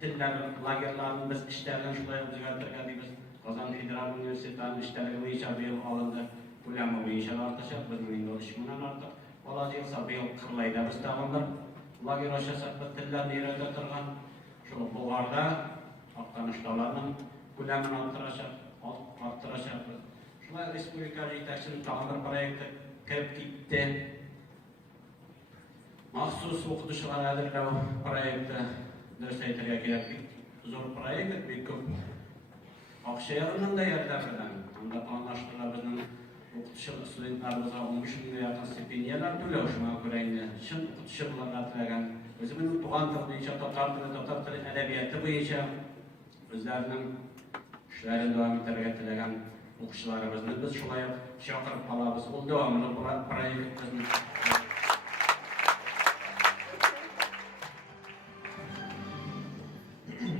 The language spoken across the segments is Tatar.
Tillerin, lagerlerin biz işlerden şuraya uzatırken biz Kazan Federal Üniversitesi'nin işleri boyunca bir yıl alındı. Ulanma boyunca artacak, bizim indi oluşumundan arttı. Olacak yılsa bir yıl kırlayda biz tamamlar. Lager aşağısak biz tillerini yere ötürgen. Şu buğarda, aktanıştalarının ulanını arttıracak. Şuna Respublika Yetakçının tamamlar proyekti kirip gitti. Mahsus okutuşlar edildi proyekti. Dörseytirge gerek zor proyekt, bir köp Akşehir'in de yerlerden. Onda anlaştılar bizim okutuşlar studentlarımıza 15 bin yakın stipendiyalar tölev şuna göreydi. Şun okutuşlarına tilagan. Özümün tuğan tili boyunca Tatar tili edebiyatı boyunca özlerinin işlerini devam ettirge tilagan okutuşlarımızın biz şulay şakırıp kalabız. O devamlı proyekt bizim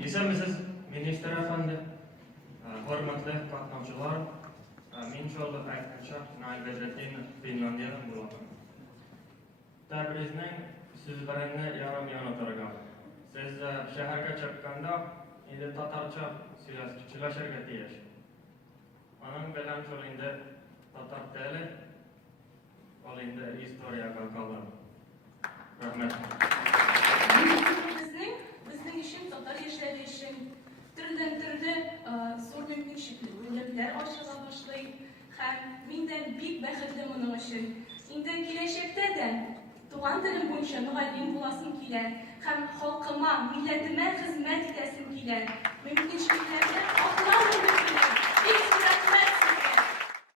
Isa'misiz Minister Efendi, hörmetli katnamçılar, men şolda aytgancha Nail Bedrettin Finlandiyadan bo'laman. Tabrizning so'zlarini yarim-yana o'tirgan. Siz shaharga chiqqanda endi tatarcha so'zlashirga tegish. Aning bilan shol endi tatar tili, ol endi istoriyaga qoladi. Rahmat. Bizning işim Tatar yaşları için türlü zor mümkünçülükler, önlemler aşıla başlayıp hem minden büyük bəxtli bunun için. İndi gelecekte de Tuğan dilim boyunca müğallim bulasım kiler, hem halkıma, milletime hizmet edesim kiler. Mümkünçülüklerle aklar mümkünler. İlk süratler